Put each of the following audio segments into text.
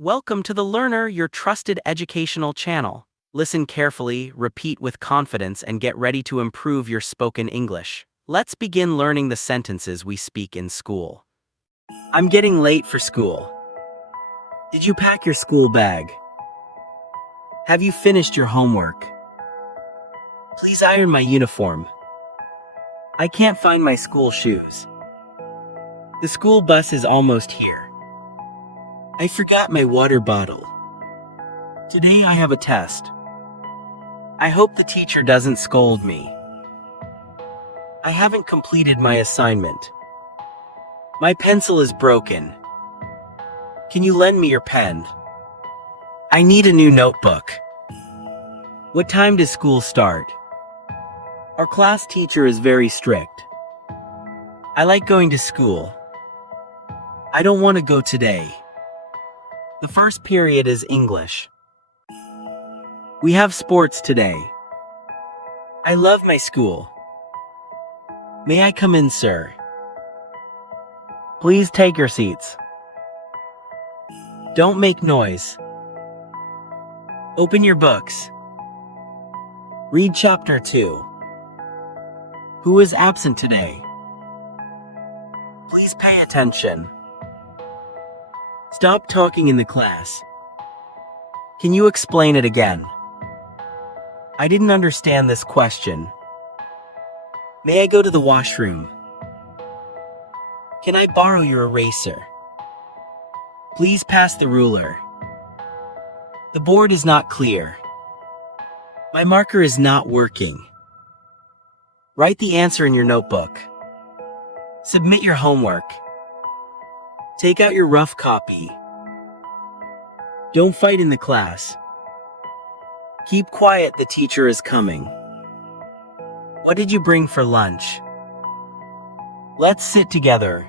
Welcome to The Learner, your trusted educational channel. Listen carefully, repeat with confidence, and get ready to improve your spoken English. Let's begin learning the sentences we speak in school. I'm getting late for school. Did you pack your school bag? Have you finished your homework? Please iron my uniform. I can't find my school shoes. The school bus is almost here. I forgot my water bottle. Today I have a test. I hope the teacher doesn't scold me. I haven't completed my assignment. My pencil is broken. Can you lend me your pen? I need a new notebook. What time does school start? Our class teacher is very strict. I like going to school. I don't want to go today. The first period is English. We have sports today. I love my school. May I come in, sir? Please take your seats. Don't make noise. Open your books. Read chapter 2. Who is absent today? Please pay attention. Stop talking in the class. Can you explain it again? I didn't understand this question. May I go to the washroom? Can I borrow your eraser? Please pass the ruler. The board is not clear. My marker is not working. Write the answer in your notebook. Submit your homework. Take out your rough copy. Don't fight in the class. Keep quiet, the teacher is coming. What did you bring for lunch? Let's sit together.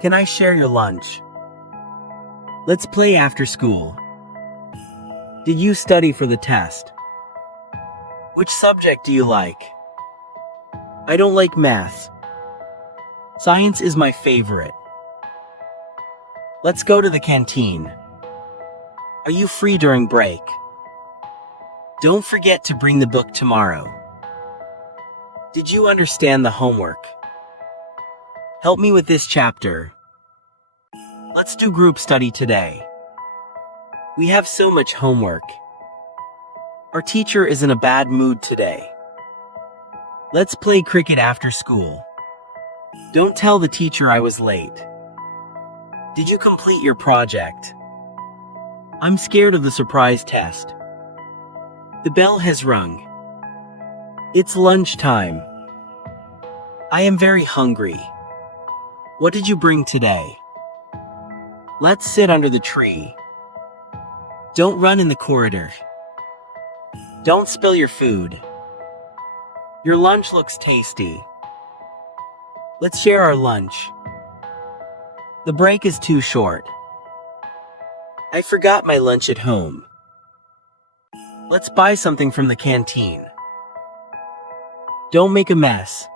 Can I share your lunch? Let's play after school. Did you study for the test? Which subject do you like? I don't like math. Science is my favorite. Let's go to the canteen. Are you free during break? Don't forget to bring the book tomorrow. Did you understand the homework? Help me with this chapter. Let's do group study today. We have so much homework. Our teacher is in a bad mood today. Let's play cricket after school. Don't tell the teacher I was late. Did you complete your project? I'm scared of the surprise test. The bell has rung. It's lunchtime. I am very hungry. What did you bring today? Let's sit under the tree. Don't run in the corridor. Don't spill your food. Your lunch looks tasty. Let's share our lunch. The break is too short. I forgot my lunch at home. Let's buy something from the canteen. Don't make a mess.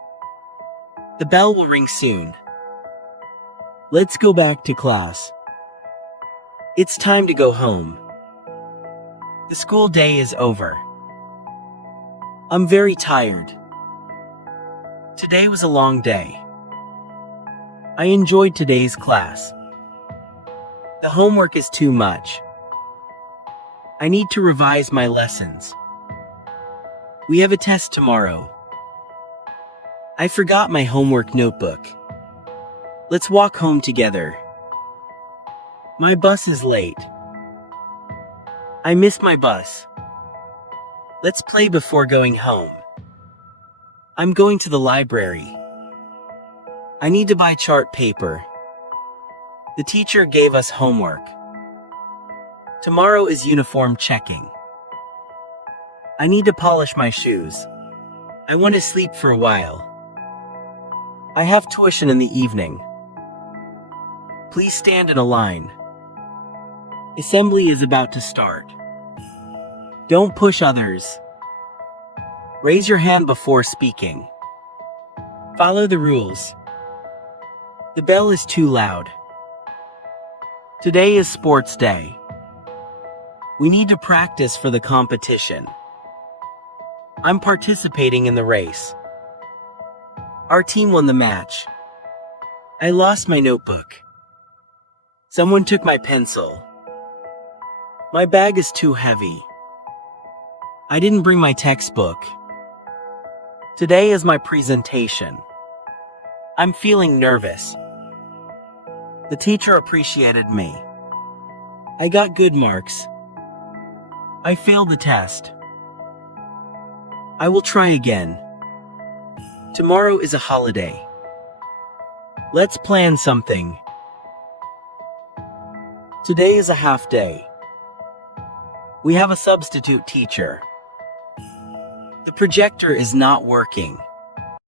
The bell will ring soon. Let's go back to class. It's time to go home. The school day is over. I'm very tired. Today was a long day. I enjoyed today's class. The homework is too much. I need to revise my lessons. We have a test tomorrow. I forgot my homework notebook. Let's walk home together. My bus is late. I missed my bus. Let's play before going home. I'm going to the library. I need to buy chart paper. The teacher gave us homework. Tomorrow is uniform checking. I need to polish my shoes. I want to sleep for a while. I have tuition in the evening. Please stand in a line. Assembly is about to start. Don't push others. Raise your hand before speaking. Follow the rules. The bell is too loud. Today is sports day. We need to practice for the competition. I'm participating in the race. Our team won the match. I lost my notebook. Someone took my pencil. My bag is too heavy. I didn't bring my textbook. Today is my presentation. I'm feeling nervous. The teacher appreciated me. I got good marks. I failed the test. I will try again. Tomorrow is a holiday. Let's plan something. Today is a half day. We have a substitute teacher. The projector is not working.